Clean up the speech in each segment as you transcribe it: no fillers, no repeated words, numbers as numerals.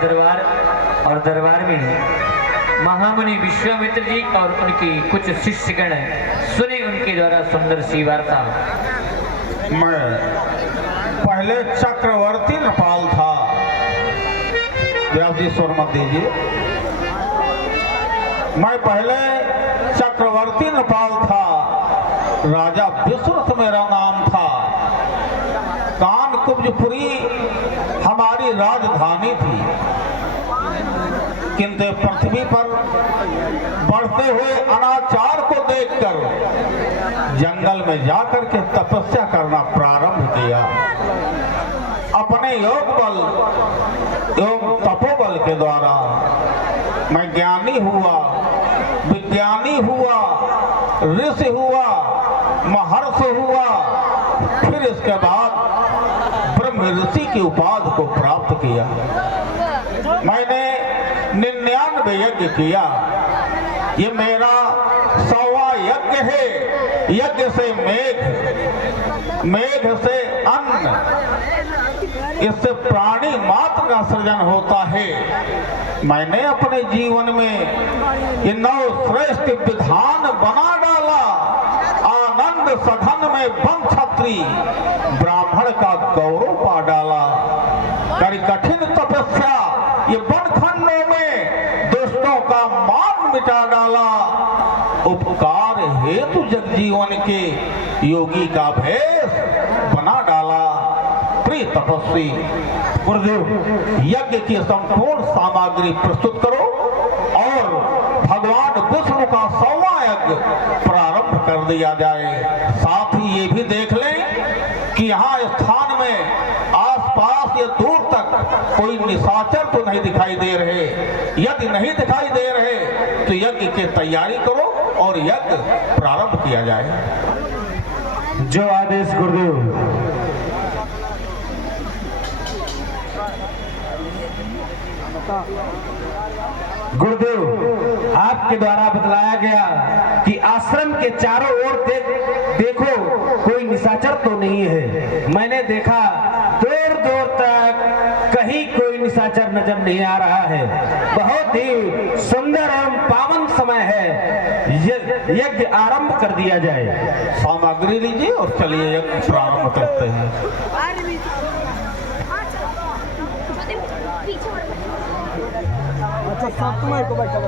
दरबार और दरबार में महामुनि विश्वामित्र जी और उनकी कुछ शिष्यगण सुने उनके द्वारा सुंदर सी वार्ता। मैं पहले चक्रवर्ती नपाल था, व्यास जी स्वर मत दीजिए। मैं पहले चक्रवर्ती नपाल था, राजा विश्रुत मेरा नाम था। कानकुब्जपुरी हमारी राजधानी थी, किंतु पृथ्वी पर बढ़ते हुए अनाचार को देखकर जंगल में जाकर के तपस्या करना प्रारंभ किया। अपने योग बल एवं तपोबल के द्वारा मैं ज्ञानी हुआ, विज्ञानी हुआ, ऋषि हुआ, महर्षि हुआ। फिर इसके बाद ब्रह्म ऋषि की उपाधि को प्राप्त किया। मैंने 99 यज्ञ किया। ये मेरा 100वां यज्ञ है। यज्ञ से मेघ, मेघ से अन्न, इससे प्राणी मात्र का सृजन होता है। मैंने अपने जीवन में ये 9 श्रेष्ठ विधान बना डाला। आनंद सधन में वन छत्री ब्राह्मण का गौरव पा डाला। करी कठिन तपस्या ये वनखंडों में दुष्टों का मान मिटा डाला। उपकार हेतु जगजीवन के योगी का भेष बना डाला। प्रिय तपस्वी गुरुदेव, यज्ञ की संपूर्ण सामग्री प्रस्तुत करो और भगवान विष्णु का 100वां यज्ञ प्रारंभ कर दिया जाए। साथ ही ये भी देख लें कि यहाँ स्थान में आसपास या दूर तक कोई निशाचर तो नहीं दिखाई दे रहे। यदि नहीं दिखाई दे रहे तो यज्ञ की तैयारी करो और यज्ञ प्रारंभ किया जाए। जो आदेश गुरुदेव। गुरुदेव, आपके द्वारा बतलाया गया कि आश्रम के चारों ओर देखो कोई निशाचर तो नहीं है। मैंने देखा दूर दूर तक कहीं कोई निशाचर नजर नहीं आ रहा है। बहुत ही सुंदर एवं पावन समय है। यज्ञ आरंभ कर दिया जाए। सामग्री लीजिए और चलिए यज्ञ प्रारंभ करते हैं। अच्छा, सब तुम्हारे को बैठा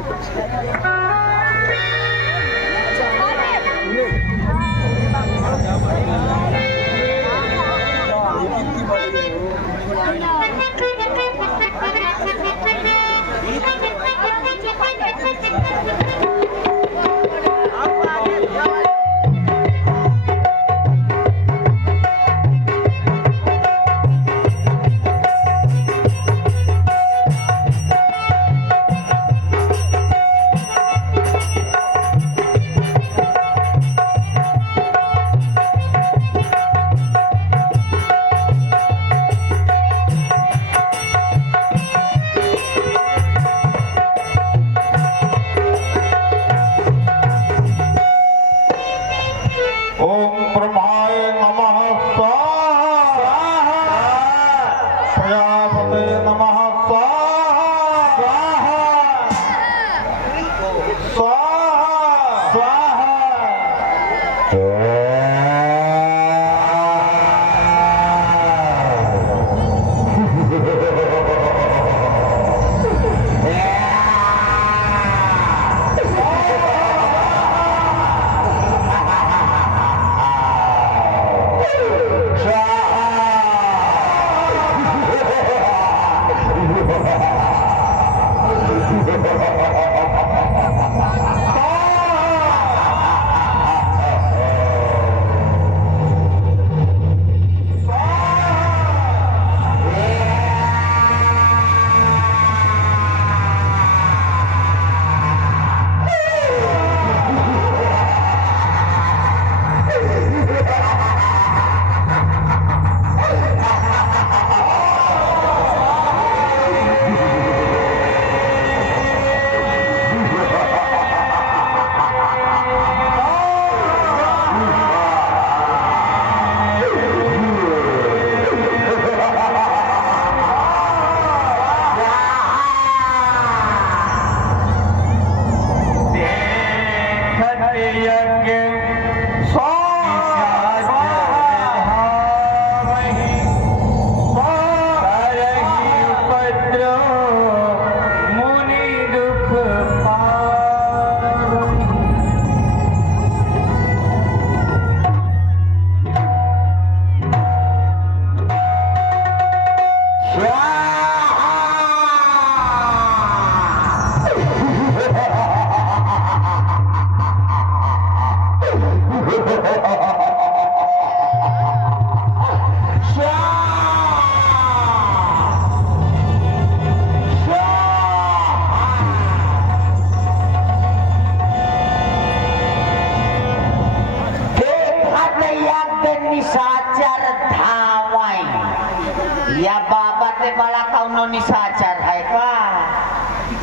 से बड़ा कौनो निशाचर है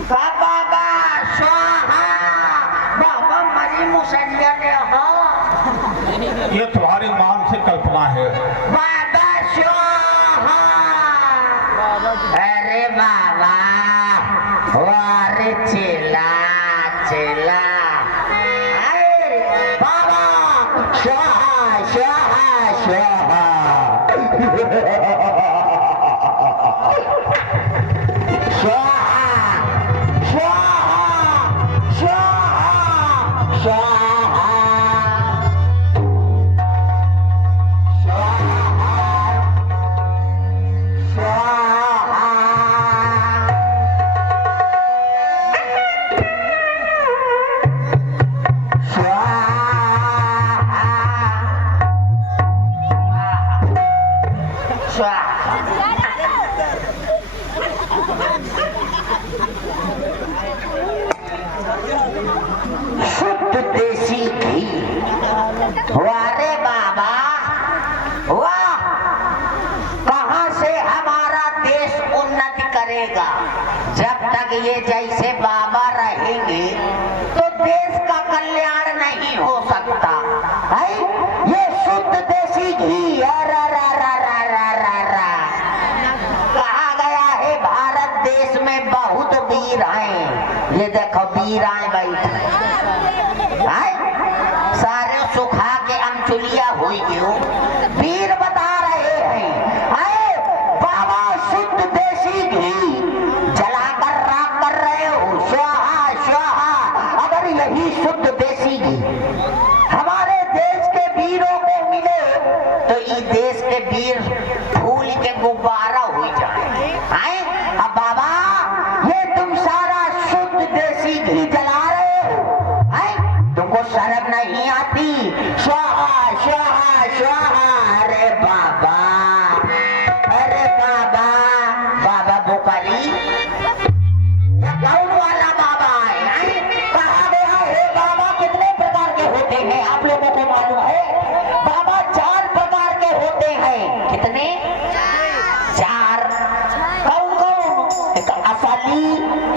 का बाबा स्वाहा बाबा मरी मुसलिया ने हो ये तुम्हारी मानसिक कल्पना है। बाबा स्वाहा अरे बाबा वारे चेला चेला अरे बाबा स्वाहा स्वाहा स्वाहा शुद्ध देसी घी वारे बाबा वाह कहां से हमारा देश उन्नति करेगा जब तक ये जैसे बाबा रहेंगे तो देश का कल्याण नहीं हो सकता है। ये शुद्ध देसी घी रा रा रा रा रा रा रा कहा गया है भारत देश में बहुत वीर हैं। ये देखो वीर आए बैठे सारे सुखा के अमचुलिया हुई क्यों वीर बता रहे हैं। आए बाबा शुद्ध देसी घी जलाकर राख कर रहे हो स्वाहा स्वाहा। अगर यही शुद्ध देसी घी हमारे देश के वीरों को मिले तो इस देश के वीर फूल के गुब्बारा हो जाए। आए अब बाबा ये तुम सारा शुद्ध देसी घी जला रहे हो आए तुमको शर्म नहीं आती स्वाहा स्वाहा स्वाहा। अरे बाबा बाबा बुकारी कौन वाला बाबा है कहा गया है बाबा कितने प्रकार के होते हैं आप लोगों को मालूम है। बाबा 4 प्रकार के होते हैं। कितने 4 कौन कौन एक असली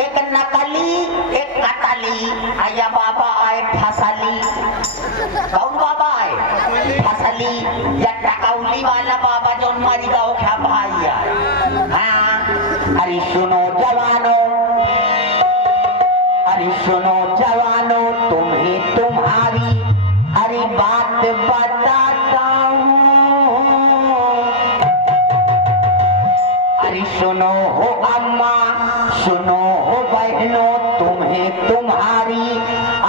एक नकली एक कतली आया बाबा आए फसली कौन बाबा है फसली या टकौली वाला बाबा जो मरी गो क्या भाई हाँ। अरे सुनो जवानों तुम्हें तुम्हारी अरे बात बताता हूँ। अरे सुनो हो अम्मा सुनो हो बहनों तुम्हें तुम्हारी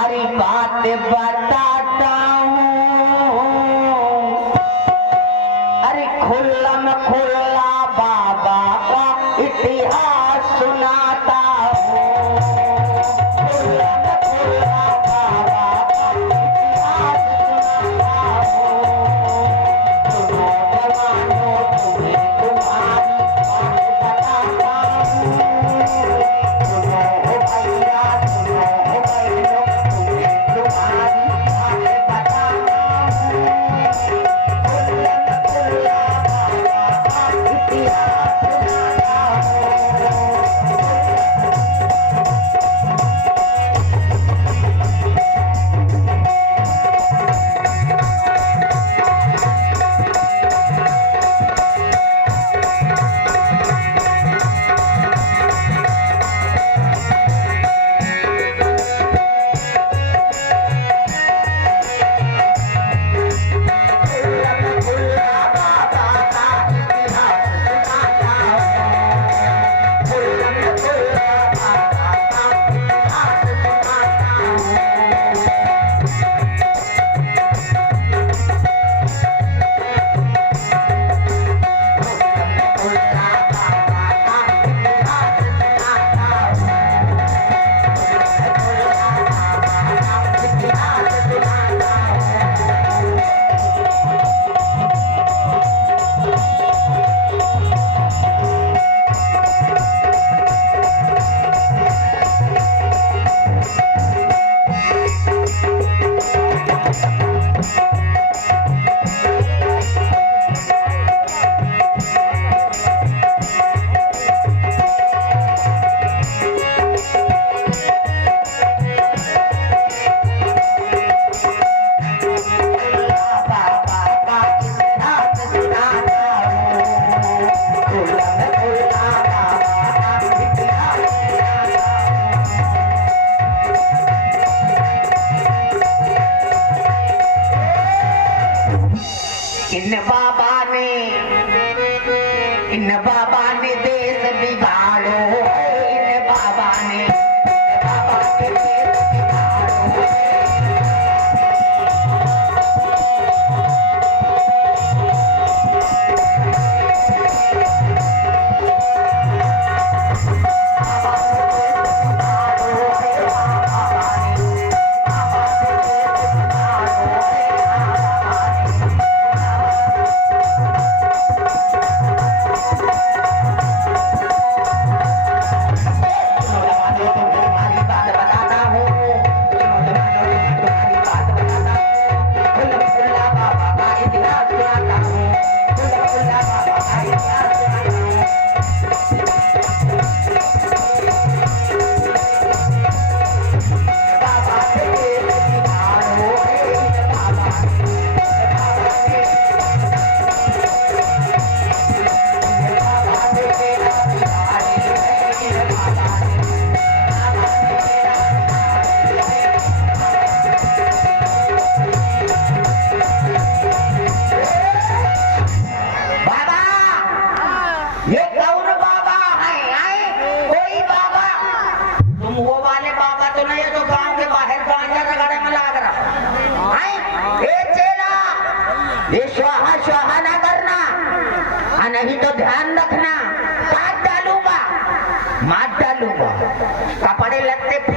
अरे बात बताता हूँ। अरे खुल्लम खुल्ला बाबा का इतिहास सुनाता हूँ। खुल्लम खुल्ला बाबा का इतिहास सुनाता हूँ। सुनो जवानों तुम्हें तुम्हारी बात बताता हूँ। सुनो हो भैया सुनो हो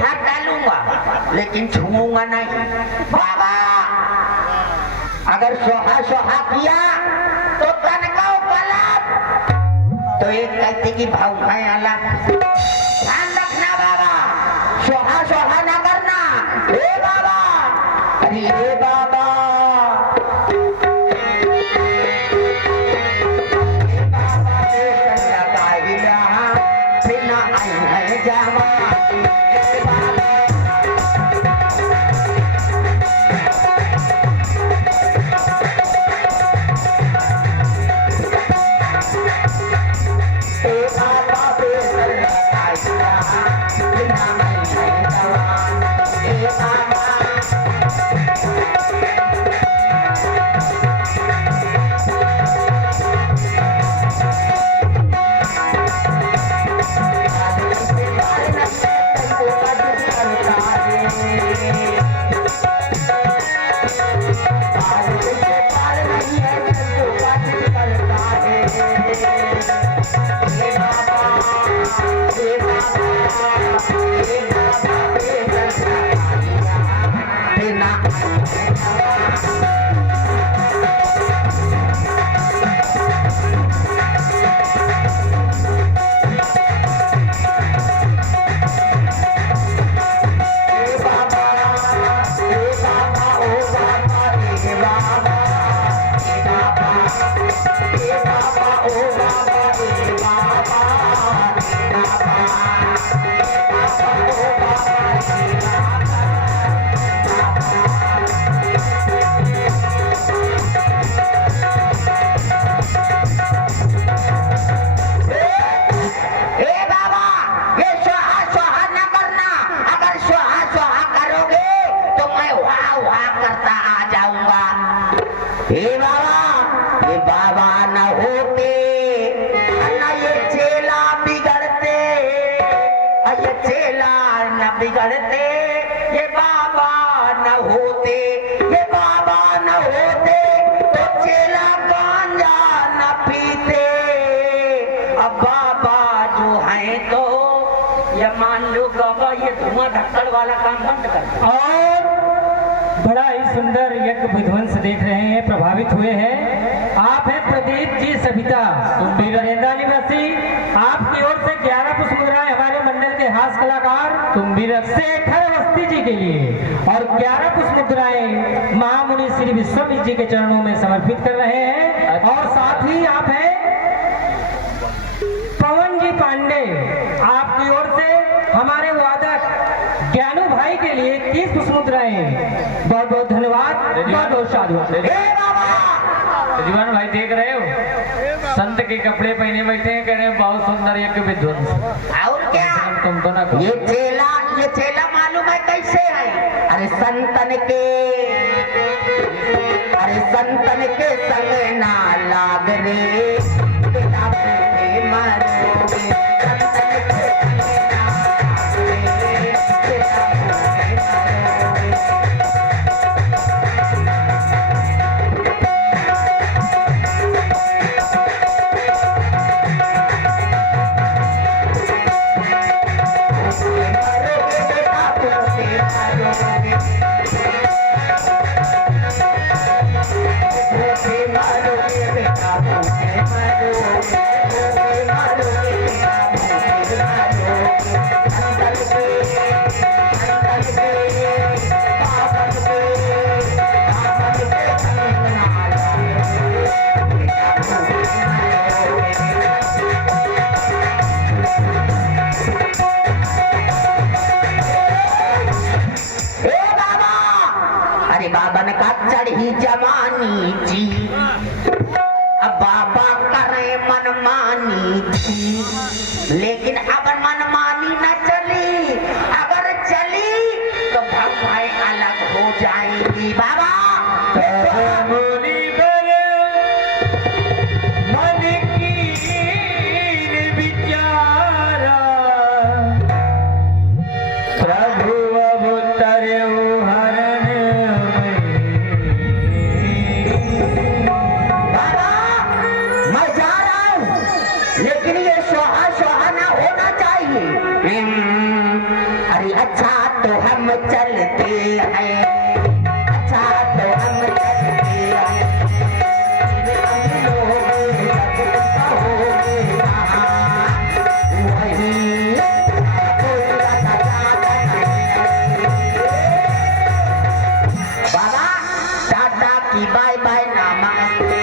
हाथ डालूंगा लेकिन छूऊंगा नहीं। बाबा अगर सोहा सोहा किया तो तनका गलत, तो एक कहते की भाव खाए अलग। ध्यान रखना बाबा, सोहा सोहा ना करना। हे बाबा, अरे हे बाबा, बिगड़ते ये बाबा न होते, ये बाबा न होते तो चेला गांजा न पीते। अब बाबा जो हैं तो ये मान लो बाबा ये धुआं धक्कड़ वाला काम बंद कर। और बड़ा ही सुंदर यज्ञ विध्वंस देख रहे हैं, प्रभावित हुए हैं। आप हैं प्रदीप जी सविता, तुम भी नरेंद्र निवासी। आपकी ओर से 11 पुष्प मुद्राएं हमारे मंडल के हास्य कलाकार तुम भी शेखर अवस्थी जी के लिए, और 11 पुष्प मुद्राएं महामुनि श्री विश्वमित्र जी के चरणों में समर्पित कर रहे हैं। और साथ ही आप हैं पवन जी पांडे, आपकी ओर से हमारे वादक ज्ञानू भाई के लिए 30 पुष्प मुद्राएं। बहुत बहुत धन्यवाद, बहुत बहुत साधुवाद। जीवन भाई देख रहे हो, संत के कपड़े पहने बैठे हैं, कह रहे हैं बहुत सुंदर यज्ञ विध्वंस। और क्या तुम तो ना ये चेला मालूम है कैसे है? अरे संतन के संग ना लाग रे, पिता पे मरोगे। संतन के संग ना लाग रे, पिता पे मरोगे। बाबन का चढ़ी जवानी जी, अब बाबा करे मनमानी जी, लेकिन अब मनमानी न चली। अगर चली तो भगवान अलग हो जाएंगी। बाबा तो हम चलते हैं, अच्छा तो हम चलते हैं। फिर हम लोग जब कहोगे कहाँ, वहीं कोई बाबा टाटा की बाय बाय नमस्ते,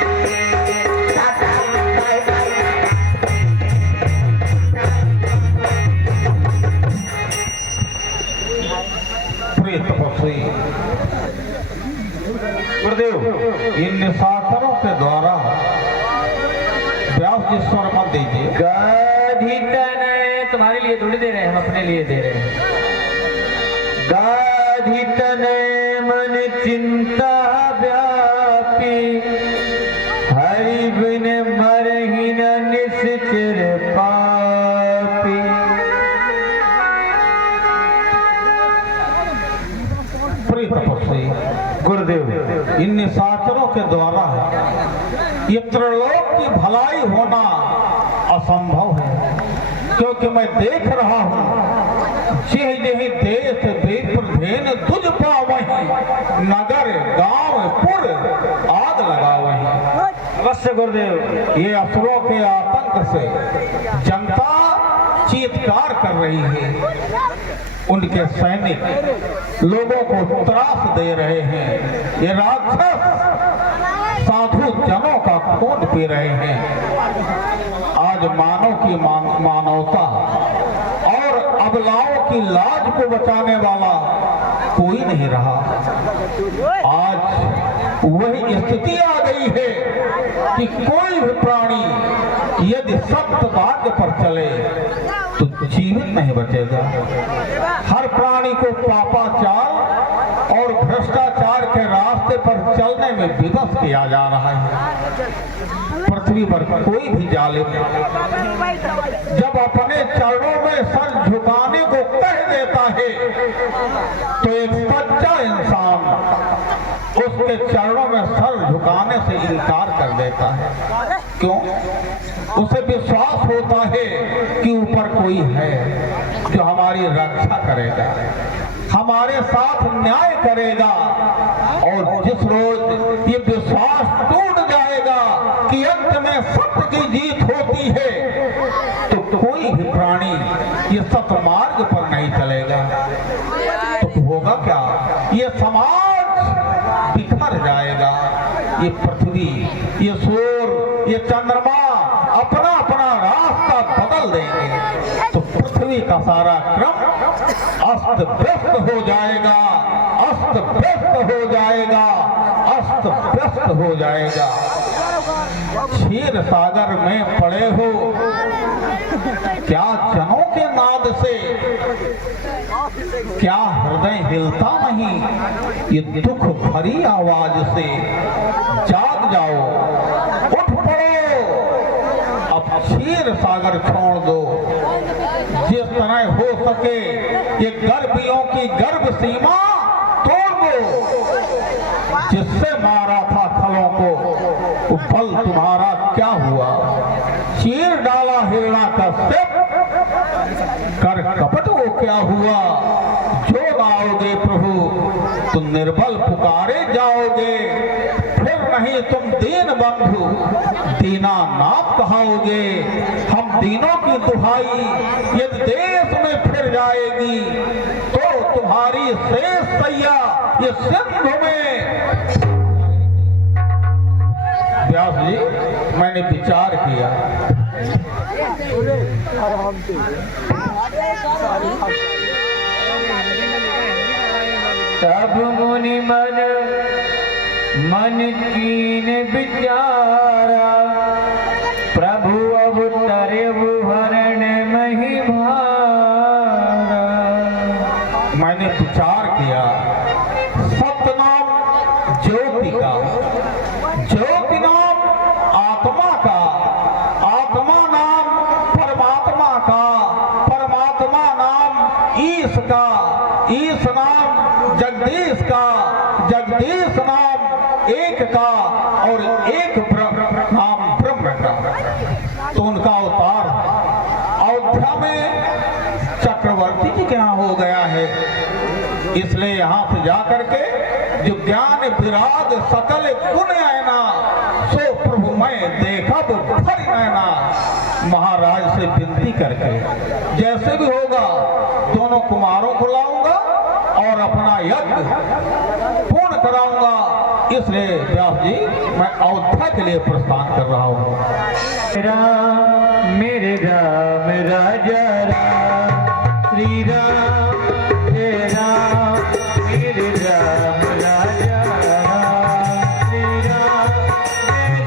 टाटा की बाय बाय। प्रिय तपस्वी, गुरुदेव, इन निशाचरों के द्वारा व्यास जी स्वर मत दीजिए। गाधितन तुम्हारे लिए थोड़ी दे रहे हैं, हम अपने लिए दे रहे हैं। गाधितन मन चिंता व्यापी, हरि बिन मरहि न निश्चर पापी। प्रिय तपस्वी, गुरुदेव, इन निशाचरों के द्वारा ये त्रिलोक की भलाई होना असंभव है, क्योंकि मैं देख रहा हूँ जेहि जेहि देश विप्र धेन तुझ पावहीं, नगर गांव पुर आग लगावहीं। अवश्य गुरुदेव। ये असुरों के आतंक से जनता चीत्कार कर रही है, उनके सैनिक लोगों को त्रास दे रहे हैं, ये राक्षस साधु जनों का खून पी रहे हैं। आज मानव की मानवता और अबलाओं की लाज को बचाने वाला कोई नहीं रहा। आज वही स्थिति आ गई है कि कोई भी प्राणी यदि सप्त भाग्य पर चले तो जीवित नहीं बचेगा। हर प्राणी को पापाचार और भ्रष्टाचार के रास्ते पर चलने में विवश किया जा रहा है। पृथ्वी पर कोई भी जालिम जब अपने चरणों में सर झुकाने को कह देता है तो एक सच्चा इंसान उसके चरणों में सर झुकाने से इनकार कर देता है। क्यों? उसे विश्वास होता है कि ऊपर कोई है जो हमारी रक्षा करेगा, हमारे साथ न्याय करेगा। और जिस रोज ये विश्वास टूट जाएगा कि अंत में सत्य की जीत होती है तो कोई भी प्राणी ये सत्य मार्ग पर नहीं चलेगा। तो होगा क्या? ये समाज बिखर जाएगा, ये पृथ्वी, ये सूर्य, ये चंद्रमा अपना अपना रास्ता बदल देंगे, तो पृथ्वी का सारा क्रम अस्त व्यस्त हो जाएगा, अस्त व्यस्त हो जाएगा, अस्त व्यस्त हो जाएगा। क्षीर सागर में पड़े हो क्या जनों के नाद से, क्या हृदय हिलता नहीं ये दुख भरी आवाज से? जाग जाओ, उठ पड़ो, अब क्षीर सागर छोड़ दो। जिस तरह हो सके ये गर्भियों की गर्भ सीमा तोड़ दो। जिससे मारा था खलों को वो बल तुम्हारा क्या हुआ? चीर डाला हिरणा का सिर, कर कपट वो क्या हुआ? जो लाओगे प्रभु तुम निर्बल पुकारे जाओगे, फिर नहीं तुम दीन बंधु दीना नाम कहाओगे। हम दीनों की दुहाई यदि देश में फिर जाएगी तो तुम्हारी शेष सैया ये सिंधु में। व्यास जी, मैंने विचार किया तब मुनि मन मन कीन विचारा, प्रभु अवतरे हरण महिमारा। मैंने विचार किया सतनाम ज्योति का, ज्योति नाम आत्मा का, आत्मा नाम परमात्मा का, परमात्मा नाम ईश का, ईश नाम जगदीश का, जगदीश नाम एक का और एक नाम ब्रह्म का। तो उनका अवतार अयोध्या में चक्रवर्ती जी के यहाँ हो गया है। इसलिए यहाँ से जा करके जो ज्ञान विराग सकल गुण आयना सो प्रभु मैं देखा वो भर नैना। महाराज से विनती करके जैसे भी होगा दोनों कुमारों को लाऊंगा और अपना यज्ञ पूर्ण कराऊंगा। इसलिए व्यास जी मैं अयोध्या के लिए प्रस्थान कर रहा हूँ। राम मेरे राम राजा राम श्री राम जय राम मेरे राम राजा राम श्री राम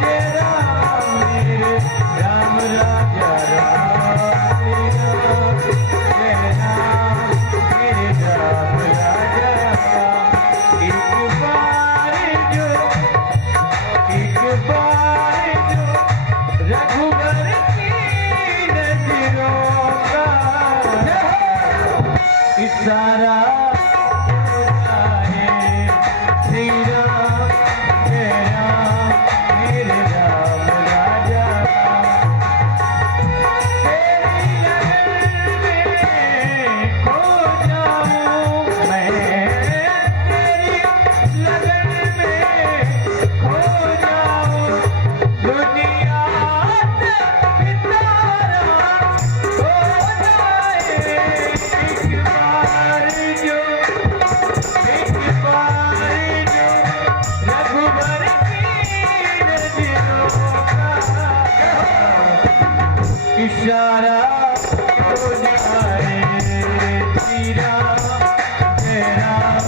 जय राम मेरे राम राजा राम श्री राम जय राम मेरे राम राजा राम। एक बार जो रघुबर की नजरों का इशारा होता है श्री राम जय राम मेरे राम राजा तेरी लगन में खो जाऊं मैं तेरी लगन में खो जाऊं दुनिया इशारा हो जाए श्री राम जय राम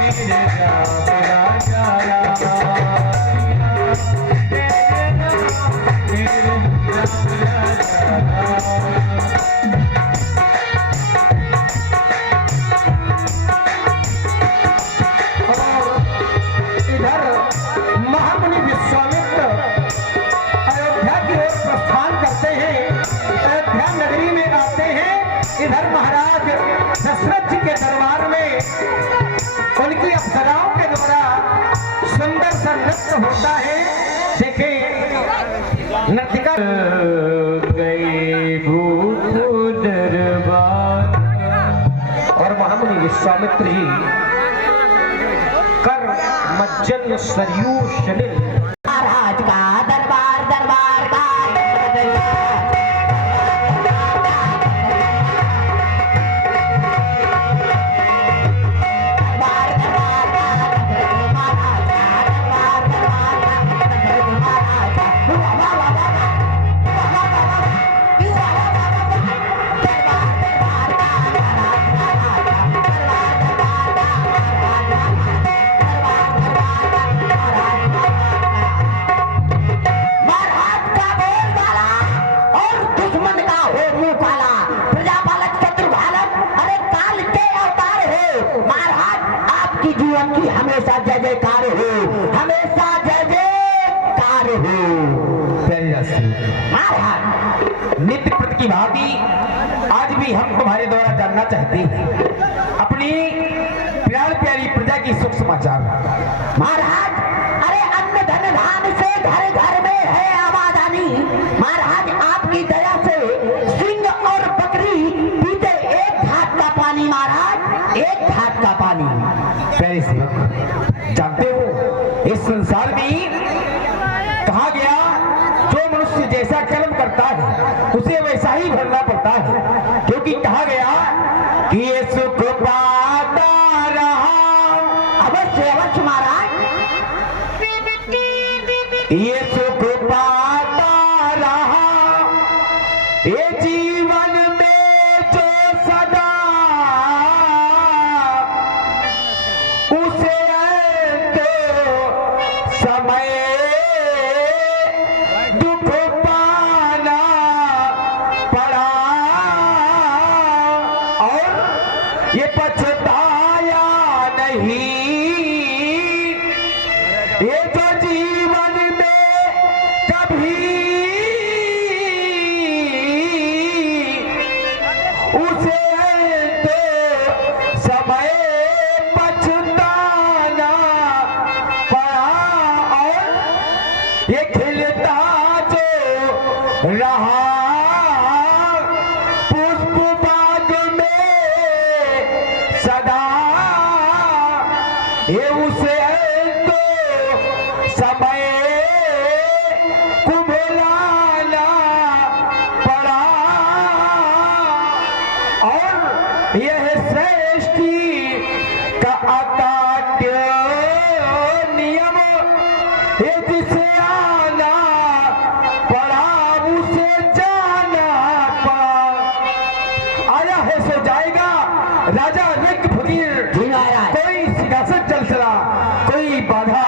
मेरे राम राजा राम जय राम मेरे राम राजा राम। इधर महामुनि विश्वामित्र अयोध्या की ओर प्रस्थान करते हैं। अयोध्या नगरी में आते हैं। इधर महाराज दशरथ जी के दरबार में उनकी अप्सराओं के द्वारा सुंदर सा नृत्य होता है। देखें नृत्यका गए भूप दरबार और महामुनि विश्वामित्र जी कर मज्जन सरयू सलिल महाराज का दरबार दरबार का जीवन की हमेशा जय जयकार हो, हमेशा जय जयकार हो। महाराज नित्य प्रति की भांति आज भी हम तुम्हारे द्वारा जानना चाहते हैं अपनी प्यार प्यारी प्रजा की सुख समाचार। महाराज अरे अन्न धन धान से घर घर में है आबादानी। महाराज आपकी दया से सिंह और बकरी पीते एक घाट का पानी। महाराज एक घाट का पानी। प्यारे सेवक जानते हो इस संसार में कहा गया जो मनुष्य जैसा कर्म करता है उसे वैसा ही भरना पड़ता है। क्योंकि कहा गया कि ये सुख पाता रहा। अवश्य अवश्य महाराज ये सुख पाता रहा ये जीवन में जो सदा उसे तो समय दुख पाना पड़ा और ये पछताया नहीं। ये जो जीवन में कभी उसे तो समय पछताना पड़ा और ये खिलता जो रहा पुष्प बाग में सदा ये उसे तो समय को भुलाना पड़ा और यह सृष्टि का अकाट्य नियम ये जिसे आना पड़ा उसे जाना पड़ा। आया है सो जाएगा राजा रंग फकीर, कोई सियासत चल चला कोई बाधा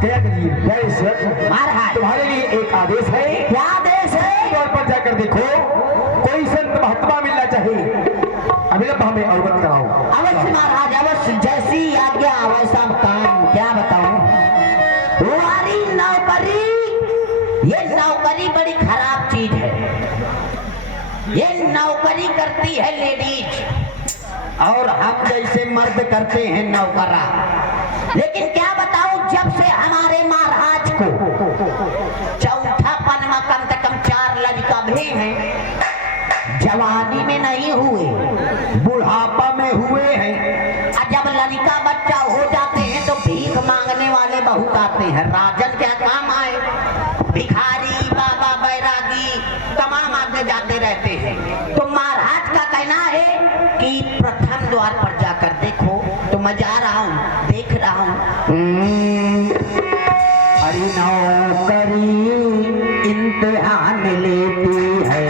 क्या करिए। तुम्हारे लिए एक आदेश है। क्या आदेश है? तौर पर जाकर देखो कोई संत महात्मा मिलना चाहिए, अभिलंब हमें अवगत कराओ। अवश्य महाराज अवश्य, जैसी आज्ञा वैसा काम। क्या बताऊं, हमारी नौकरी, ये नौकरी बड़ी खराब चीज है। ये नौकरी करती है लेडीज और हम जैसे मर्द करते हैं नौकरा। लेकिन क्या बताऊं, जब से हमारे महाराज को चौथापन में कम से कम 4 लड़का भी हैं, जवानी में नहीं हुए, बुढ़ापा में हुए हैं। और जब लड़का बच्चा हो जाते हैं तो भीख मांगने वाले बहुत आते हैं। राजन क्या काम आए, भिखारी बाबा बैरागी तमाम आते जाते रहते हैं। तो महाराज का कहना है कि प्रथम द्वार पर जाकर देखो। तो मैं जा रहा हूँ, देख रहा हूँ। हरी नौकरी इम्तिहान लेती है,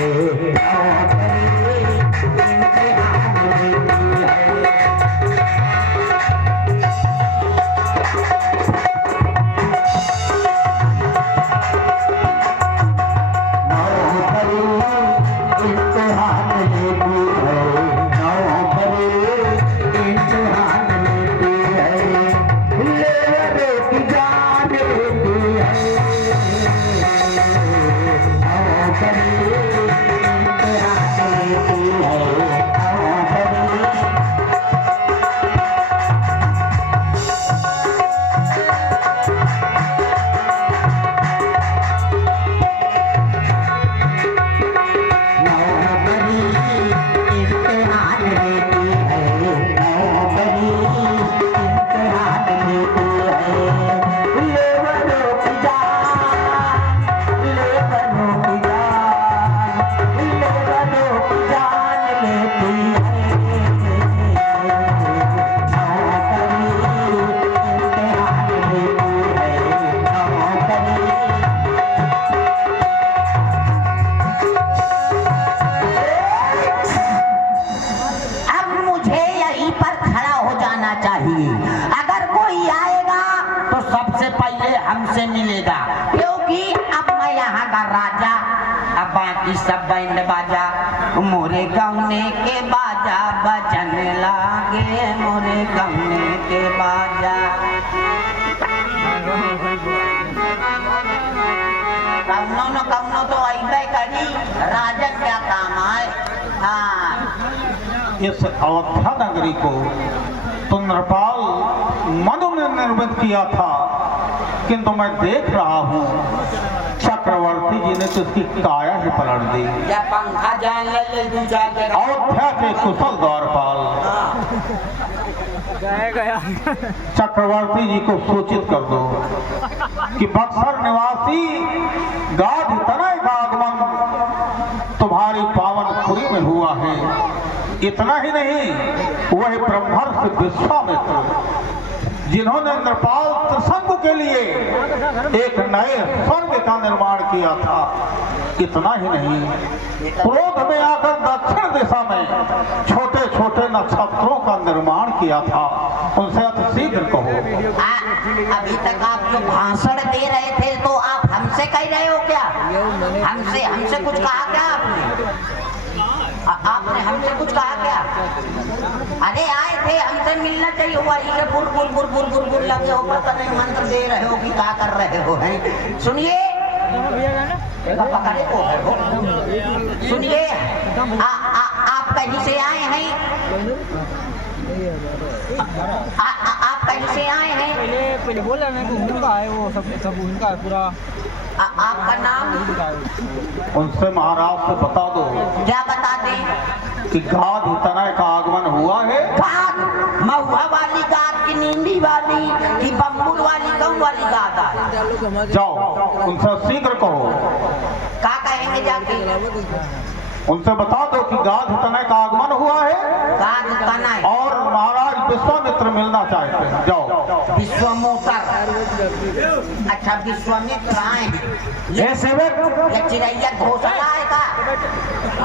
हमसे मिलेगा, क्योंकि अब मैं यहाँ का राजा। अब बाकी सब बैंड बाजा मोरे गौने के बाजा बजने लागे, मोरे गौने के बाजा। कौनो न कौनो तो ऐसे करी, राजन क्या काम आए। हाँ, इस अयोध्या नगरी को तो नृपाल मनु ने निर्मित किया था, किंतु मैं देख रहा हूँ चक्रवर्ती जी ने तो उसकी काया ही पलट दी। या पंखा जान ले अयोध्या के कुशल द्वारपाल चक्रवर्ती जी को सूचित कर दो कि बक्सर निवासी गाध तनय का आगमन तुम्हारी पावनपुरी में हुआ है। इतना ही नहीं, वह ब्रह्मर्षि विश्वामित्र जिन्होंने नृपाल त्रिशंकु के लिए एक नए स्वर्ग का निर्माण किया था, इतना ही नहीं, क्रोध में आकर दक्षिण दिशा में छोटे छोटे नक्षत्रों का निर्माण किया था। उनसे अति शीघ्र कहो। अभी तक आप जो भाषण दे रहे थे तो आप हमसे कह रहे हो क्या? हमसे कुछ कहा क्या आपने? आपने हमसे कुछ कहा क्या? अरे आए थे, हमसे मिलना चाहिए हुआ, इसे बुर लगे हो, पता नहीं मंत्र दे रहे हो कि क्या कर रहे हो। हैं सुनिए, पकड़े को है वो। सुनिए, आप कहीं से आए हैं? आप कहीं से आए हैं? पहले बोल रहे हैं कि उनका है, वो सब उनका है पूरा। आपका नाम? उनसे महाराज से बता दो। क्या बता दें? कि गाध तनय का आगमन हुआ है। गाध, महुआ वाली गाध की नींदी वाली दी कि बम्बुल वाली कौन वाली गाता है। जाओ उनसे शीघ्र कहो, का कहेंगे जाके? उनसे बता दो कि गाध तनय का आगमन हुआ है गाद तनय और महाराज विश्वामित्र मिलना चाहते हैं। जाओ। विश्वामोतर, अच्छा विश्वामित्र आए हैं। ये सेवक ये चिड़ैया घोषणा है का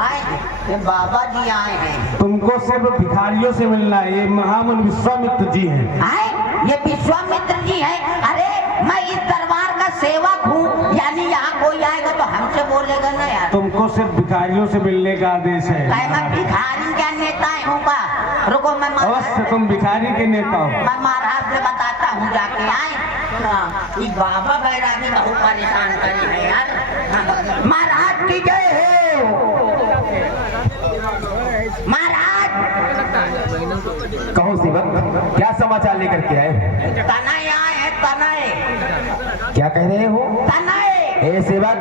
आए हैं? ये बाबा जी आए हैं। तुमको सिर्फ भिखारियों से मिलना है, ये महामुनि विश्वामित्र जी हैं। आए ये विश्वामित्र जी हैं। अरे मैं इस दरबार का सेवक हूँ, यानी यहाँ कोई आएगा तो हमसे बोलेगा ना यार। तुमको सिर्फ भिखारियों से मिलने का आदेश है। मैं भिखारी क्या नेता हूँ का? रुको मैं अवश्य तुम भिखारी के नेता हो। मैं महाराज से बताता हूँ जाके आए। हाँ, ये बाबा बैरागी बहुत परेशान करे हैं यार। हाँ, महाराज की जय हो। महाराज कहो सेवक, क्या समाचार लेकर के आए? तनय आए हैं, तनय क्या कह रहे हो? तनय। हे सेवक,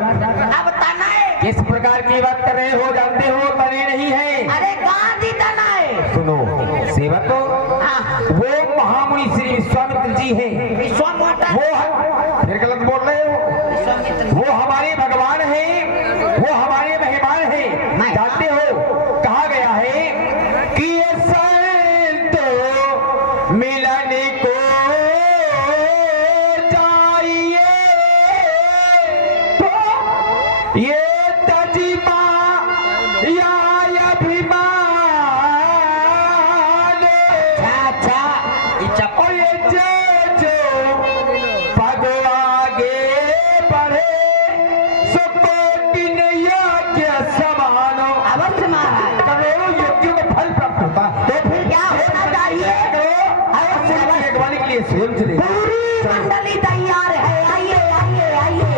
अब तनय किस प्रकार की बात कर रहे हो? जानते हो तने नहीं है। अरे गांधी तनय। सुनो सेवक, हाँ, वो महामुनि श्री विश्वामित्र जी हैं। विश्वामोतर वो फिर गलत बोल रहे हो। विश्वामित्र वो हमारे भगवान हैं, वो हमारे मेहमान हैं। जानते हो कहा गया है कि ये संतो मिलन को चाहिए, तो ये तजिमा या अभिमान। अच्छा और ये जो पग आगे बढ़े सो कोटि यज्ञ समानो। अवश्य महाराज। करोड़ों यज्ञों में फल प्राप्त होता है। तो फिर क्या होना चाहिए? अवश्य यज्ञवानी के लिए स्वयं चले। पूरी मंडली तैयार है। आइए आइए आइए।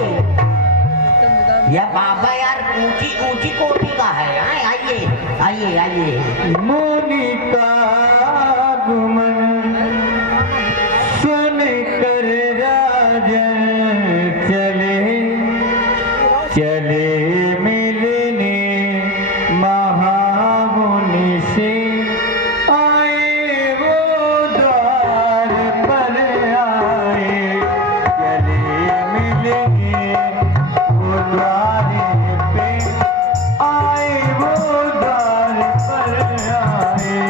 यह बाबा यार ऊंची ऊंची कोटि का है। आइए आइए आइए। मुनि का आगमन सुन कर राजन चले, चले मिलने महामुनि से। आए वो द्वार पर आए, चले मिलने वो द्वार पे। आए वो द्वार पर आए।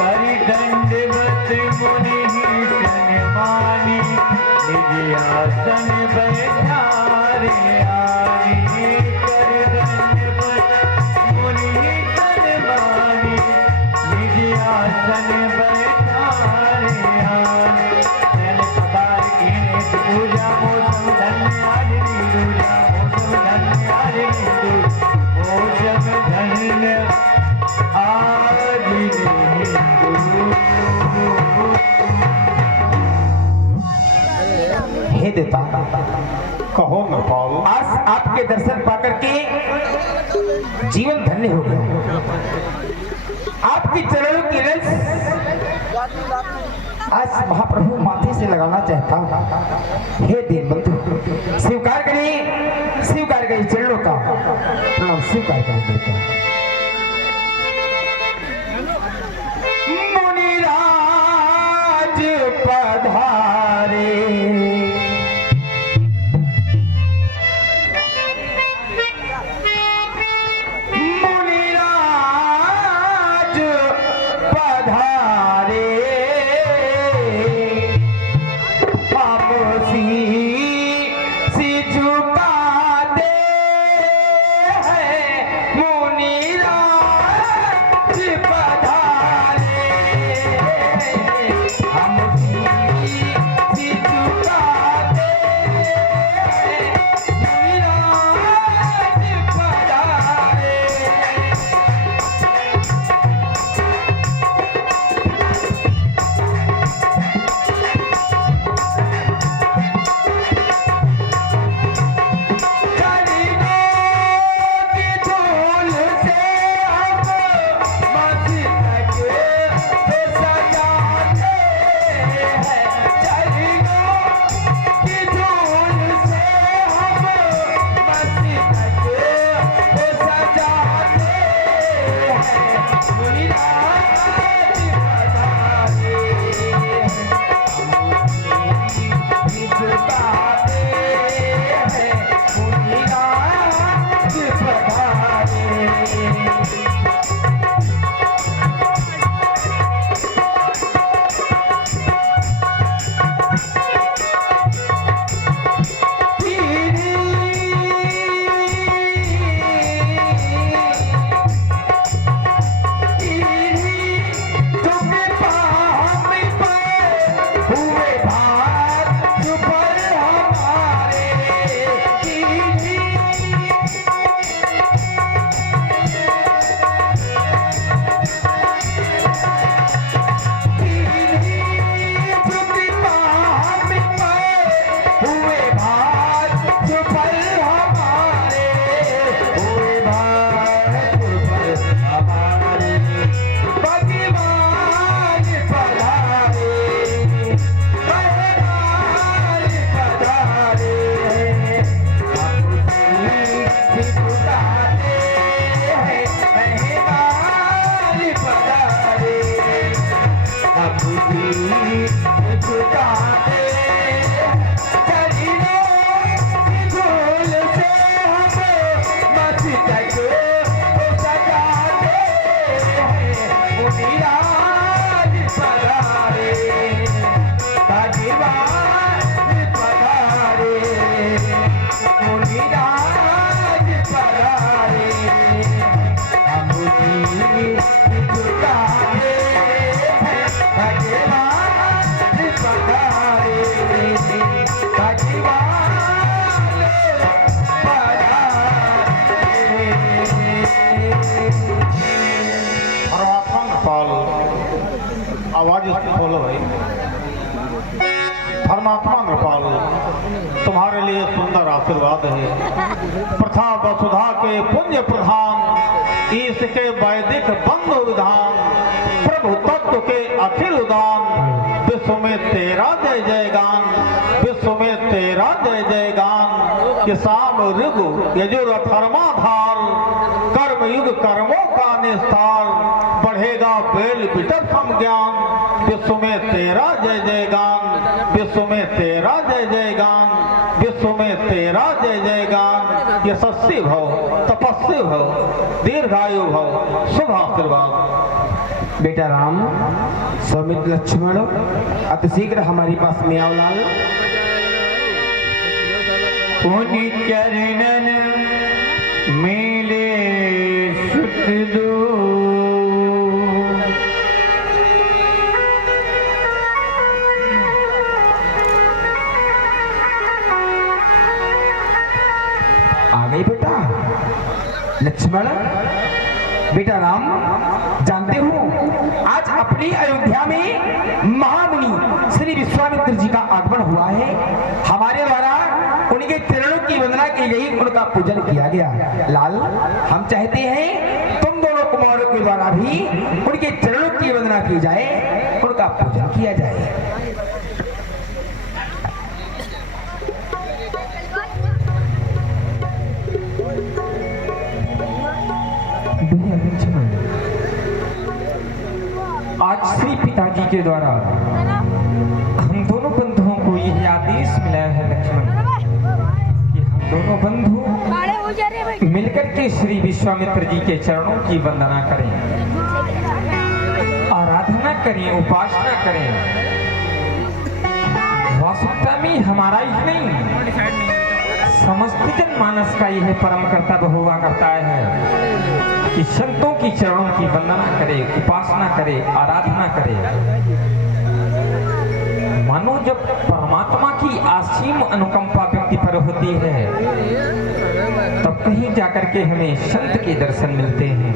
करि दंडवत मुनि सन्मानी, निज आसन बैठारे आनी। करि दंडवत मुनि सन्मानी, निज आसन बैठारे आनी। नैन पतार की नेत पूजा, मौसम धन्य आज नीलूजा। मौसम धन्य आज नीलूजा। मौसम धन्य आज नीलूजा। हे देवता, कहो नृपाल। आज आपके दर्शन पाकर के जीवन धन्य हो गया। आपकी चरणों की रस आज महाप्रभु माथे से लगाना चाहता हूँ। हे दीनबंधु, स्वीकार करिए, स्वीकार करिए चरणों का प्रणाम स्वीकार करिए देवता। मुनिराज पधारे, मुनि झुकाए हैं भगवान पधारे, भगवान परमात्मा पाल आवाज इसको खोलो भाई। परमात्मा कृपाल तुम्हारे लिए सुंदर आशीर्वाद है। प्रथा वसुधा के पुण्य प्रधान, ईश के वैदिक बंधु विधान, प्रभु तत्व के अखिल उदान, विश्व में तेरा जय जय गान, विश्व में तेरा जय जय गान। कि साम ऋगु यजुर अथर्माधार, कर्म युग कर्मों का निस्तार, बढ़ेगा बेल बिटर सम ज्ञान, विश्व में तेरा जय जय गान, विश्व में तेरा जय जय गान, विश्व में तेरा जय जय गान। यशस्वी भव, तपस्वी भव, दीर्घायु भव, शुभ आशीर्वाद। बेटा राम, सौमित्र लक्ष्मण अति शीघ्र हमारे पास में आओ लाल। पुनि चरणन मिले सुत दो, आ गई बेटा लक्ष्मण। बेटा राम, जानते हो आज अपनी अयोध्या में महामुनि श्री विश्वामित्र जी का आगमन हुआ है। हमारे द्वारा उनके चरणों की वंदना की गई, उनका पूजन किया गया। लाल, हम चाहते हैं तुम दोनों कुमारों के द्वारा भी उनके चरणों की वंदना की जाए, उनका पूजन किया जाए। आज श्री पिताजी के द्वारा हम दोनों बंधुओं को यह आदेश मिला है लक्ष्मण कि हम दोनों बंधु मिलकर के श्री विश्वामित्र जी के चरणों की वंदना करें, आराधना करें, उपासना करें। वास्तविकता में हमारा ही नहीं, समस्त जनमानस का यह परम कर्तव्य हुआ करता है कि संतों की चरणों की वंदना करे, उपासना करे, आराधना करे। मानो जब परमात्मा की असीम अनुकंपा व्यक्ति पर होती है तब कहीं जाकर के हमें संत के दर्शन मिलते हैं।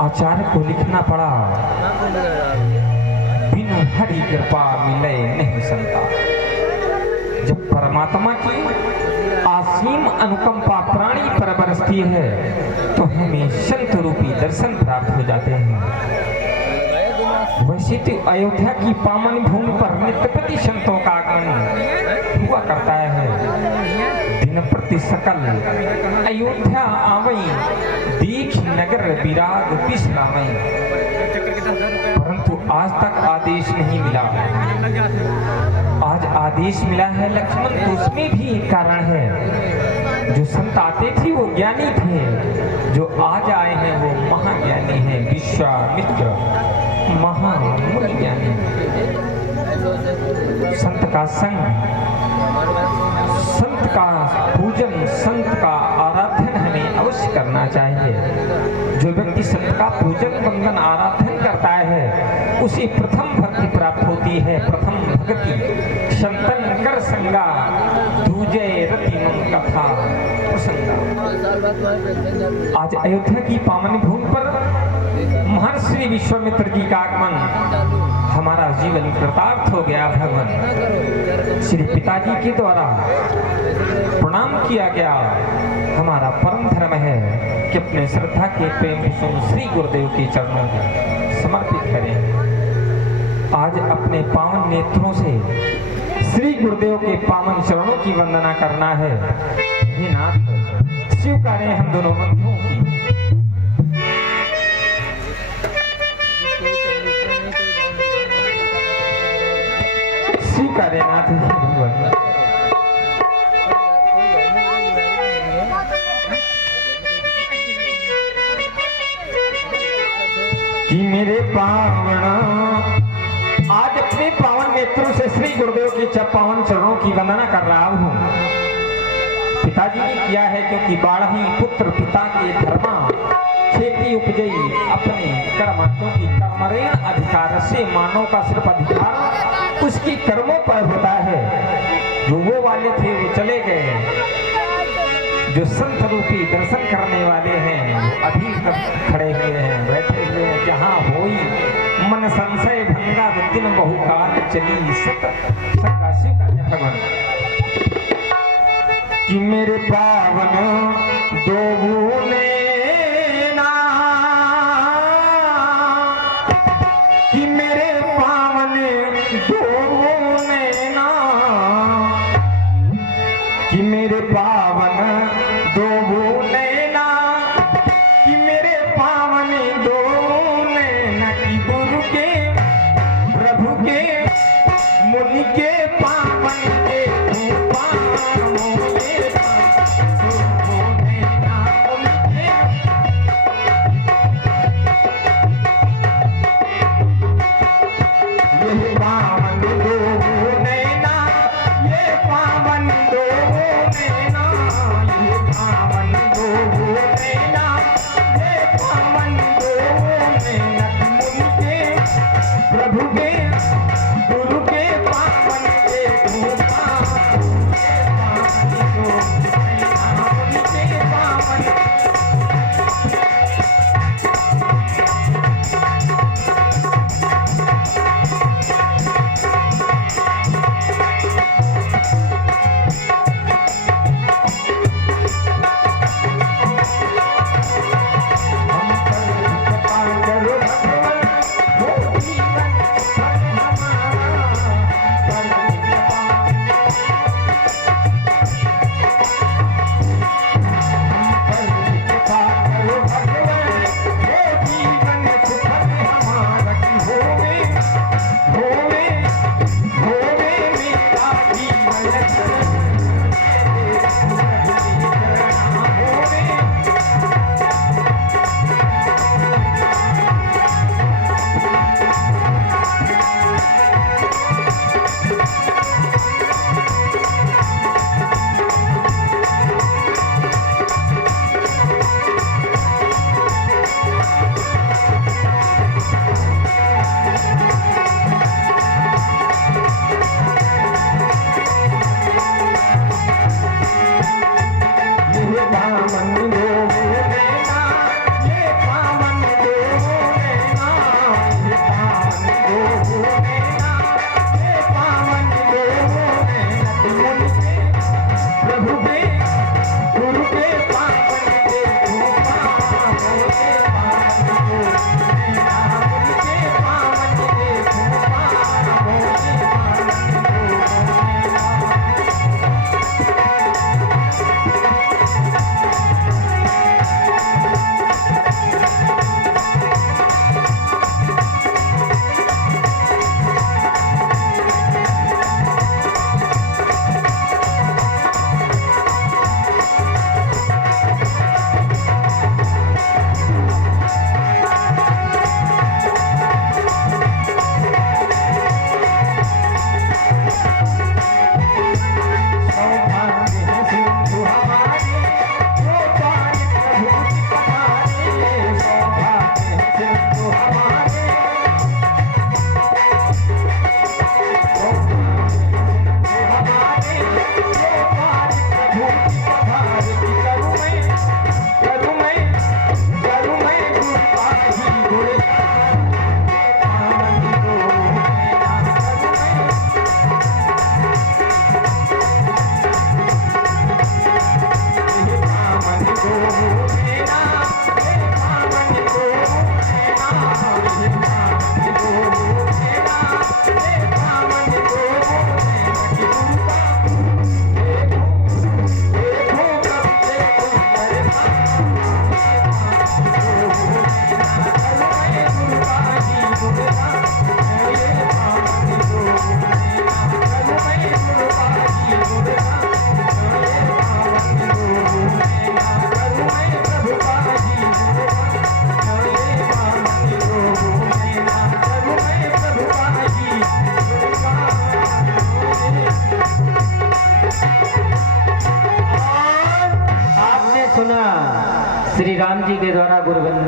आचार्य को लिखना पड़ा, बिनु हरि कृपा मिले नहीं संता। जब परमात्मा की असीम अनुकंपा प्राणी पर बरसती है तो हमें संत रूपी दर्शन प्राप्त हो जाते हैं। वैसे तो अयोध्या की पावन भूमि पर नित्य प्रति संतों का आगमन हुआ करता है। दिन प्रति सकल अयोध्या आवई, दीख नगर विराग पिछलावई, परंतु आज तक आदेश नहीं मिला। आज आदेश मिला है लक्ष्मण, तो उसमें भी एक कारण है। जो संत आते थे वो ज्ञानी थे, जो आज आए हैं वो महाज्ञानी हैं। विश्वामित्र महामुनि ज्ञानी। संत का संग, संत का पूजन, संत का आराधन हमें अवश्य करना चाहिए। जो व्यक्ति संत का पूजन, वंदन, आराधन करता है उसे प्रथम भक्ति प्राप्त होती है। प्रथम भक्ति संतन कर संगा, दूजे रति मन कथा प्रसंगा। आज अयोध्या की पावन भूमि पर महर्षि विश्वामित्र जी का आगमन, हमारा जीवन कृतार्थ हो गया। भगवान श्री पिताजी के द्वारा प्रणाम किया गया। हमारा परम धर्म है कि अपने श्रद्धा के प्रेम विष्णु श्री गुरुदेव के चरणों में समर्पित करें। आज अपने पावन नेत्रों से श्री गुरुदेव के पावन चरणों की वंदना करना है। हे नाथ, स्वीकारें हम दोनों बंधुओं की। स्वीकारें नाथ ही भगवान। कि मेरे पावन, आज अपने पावन नेत्रों से श्री गुरुदेव की पावन चरणों की वंदना कर रहा हूँ। पिताजी ने किया है क्योंकि बाढ़ ही पुत्र पिता के धर्मा, ही उपजई अपने कर्मात्यों की कर्मरेण अधिकार से मानव का सिर्फ अधिकार उसकी कर्मों पर होता है। जो वो वाले थे वो चले गए, जो संत रूपी दर्शन करने वाले हैं अभी तक खड़े हुए हैं, बैठे हुए हैं। जहाँ होई मन संशय भंगा दिन बहुकाल चली सत संगासी का भगवान कि मेरे पावन दो नैना, कि मेरे पावन दो नैना, कि मेरे पावन दो नैना, कि मेरे पावन दो नैना, कि गुरु के प्रभु के मुनि के पावन के पावनों के दो नैना उनके। ये पावन दो नैना, ये पावन दो नैना, ये पावन दो नैना, ये पावन दो नैना, मुनि के प्रभु के गुरु के पावन के दो पावन दो नैना उनके पावन।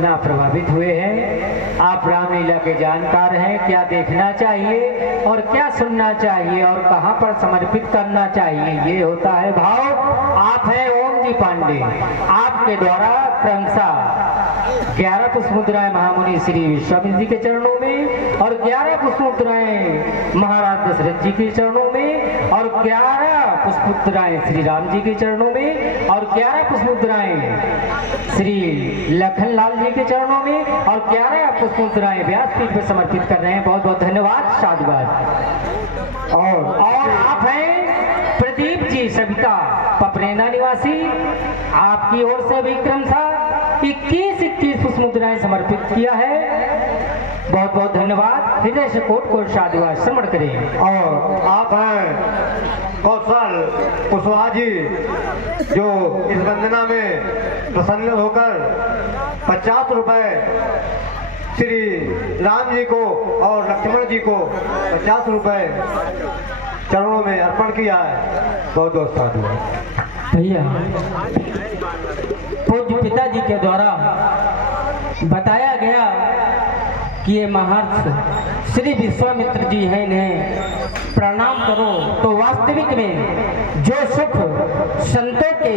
सुनना प्रभावित हुए हैं। आप रामलीला के जानकार हैं, क्या देखना चाहिए और क्या सुनना चाहिए और कहाँ पर समर्पित करना चाहिए, ये होता है भाव। आप हैं ओम जी पांडे, आपके द्वारा क्रमशः 11 पुष्प मुद्राएं महामुनि श्री विश्वामित्र जी के चरणों में और 11 पुष्प मुद्राएं महाराज दशरथ जी के चरणों में और 11 पुष्प मुद्राएं श्री राम जी के चरणों में और 11 पुष्प मुद्राएं श्री लखन लाल जी के चरणों में और 11 पुष्प मुद्राएं व्यासपीठ पर समर्पित कर रहे हैं। बहुत बहुत धन्यवाद, साधुवाद। और आप हैं प्रदीप जी सविता पपरेना निवासी, आपकी ओर से विक्रम था 21 पुष्प मुद्राएं समर्पित किया है। बहुत बहुत धन्यवाद, हृदय से कोट कोट साधुवाद श्रवण करें। और आप हैं कौशल कुशवाहा जी, जो इस वंदना में प्रसन्न होकर 50 रुपए श्री राम जी को और लक्ष्मण जी को 50 रुपए चरणों में अर्पण किया है। बहुत बहुत साधुवाद। भैया पूज्य पिताजी के द्वारा बताया गया कि ये महर्षि श्री विश्वामित्र जी हैं, इन्हें प्रणाम करो। तो वास्तविक में जो सुख संतों के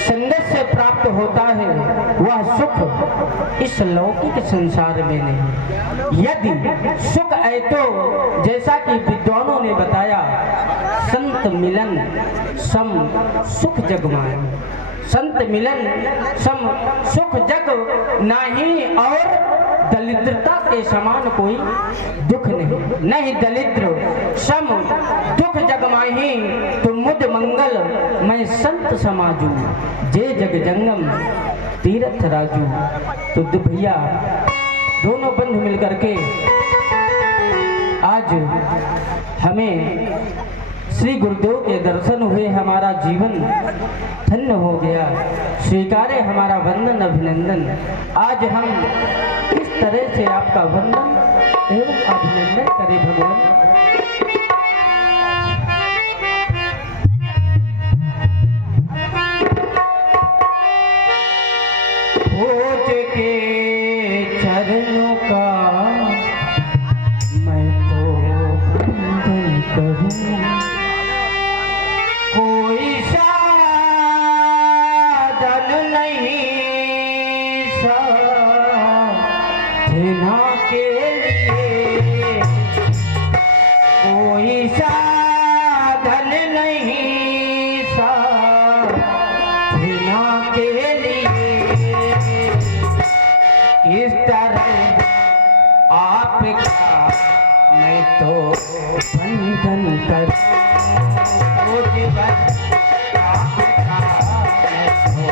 संगत से प्राप्त होता है वह सुख इस लौकिक संसार में नहीं। यदि सुख है तो जैसा कि विद्वानों ने बताया, संत मिलन सम सुख जग माहे, संत मिलन सम सुख जग नाही, और दरिद्रता के समान कोई दुख नहीं दरिद्र सम दुख जग माही, तुम मुझ मंगल मैं संत समाजू, जे जग जंगम तीर्थ राजू। तो भैया दोनों बंधु मिलकर के आज हमें श्री गुरुदेव के दर्शन हुए, हमारा जीवन धन्य हो गया। स्वीकारे हमारा वंदन अभिनंदन। आज हम इस तरह से आपका वंदन एवं अभिनंदन करें भगवान। खोज के चरणों का मैं तो वंदन करूं, कोई साधन नहीं साधना के लिए, कोई साधन नहीं साधना के लिए। किस तरह आपका मैं तो वंदन करूं, जीवन आपका मैं तो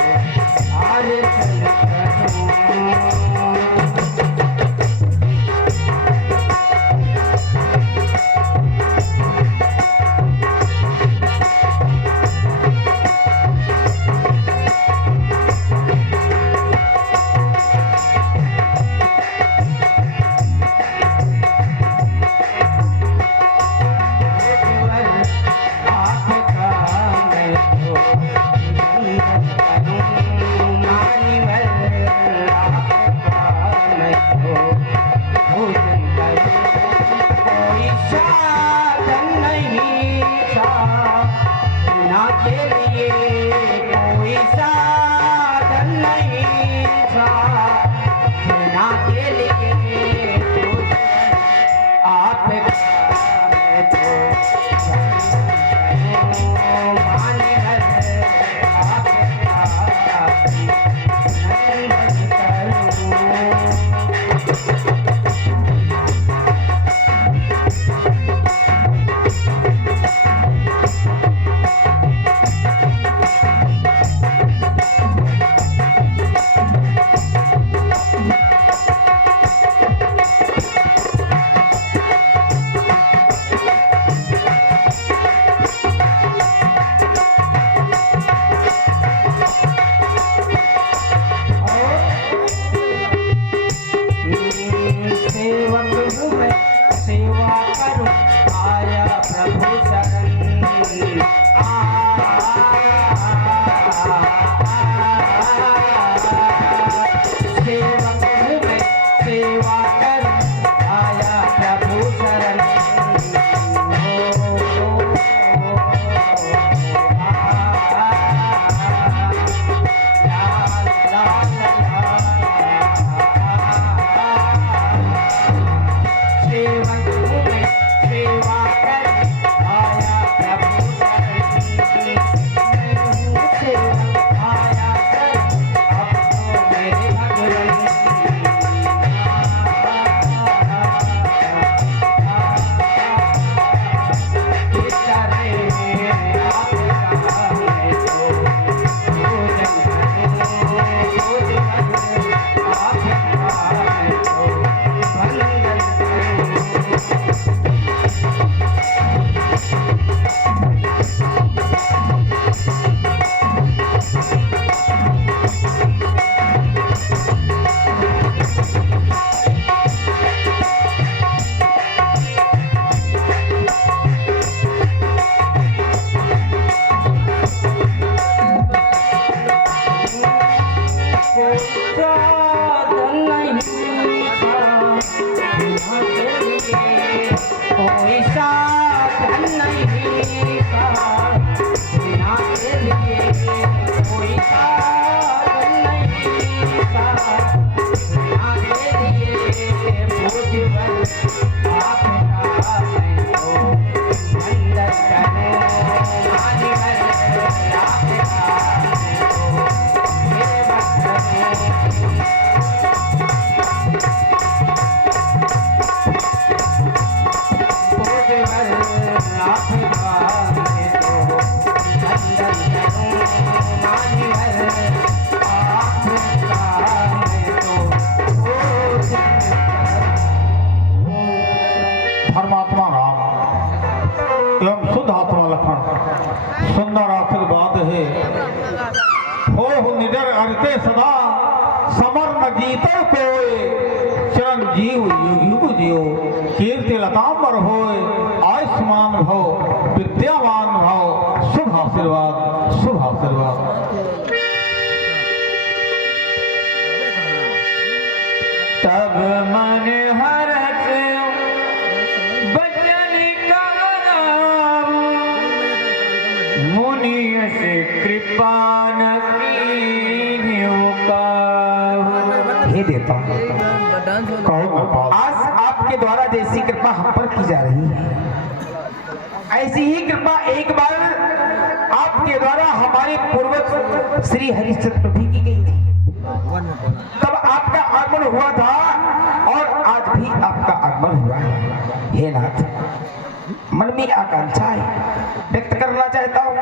आरती करूं। आपका सदा समर न जीतो कोय चिरंजीव युग युग जियो कीर्ति लतांबर होय आयुष्मान भव विद्यावान भव शुभ आशीर्वाद शुभ आशीर्वाद। तब मन हरस बचन कहराऊ मुनि से कृपा न कीन्ह्यो काहू। हे देवता, कहो कृपाल। आज आपके द्वारा जैसी कृपा हम पर की जा रही है, ऐसी ही कृपा एक बार आपके द्वारा हमारे पूर्वज श्री हरिश्चंद्र भी की गई थी। तब आपका आगमन हुआ था और आज भी आपका आगमन हुआ है। हे नाथ, मन में आकांक्षाएं व्यक्त करना चाहता हूँ।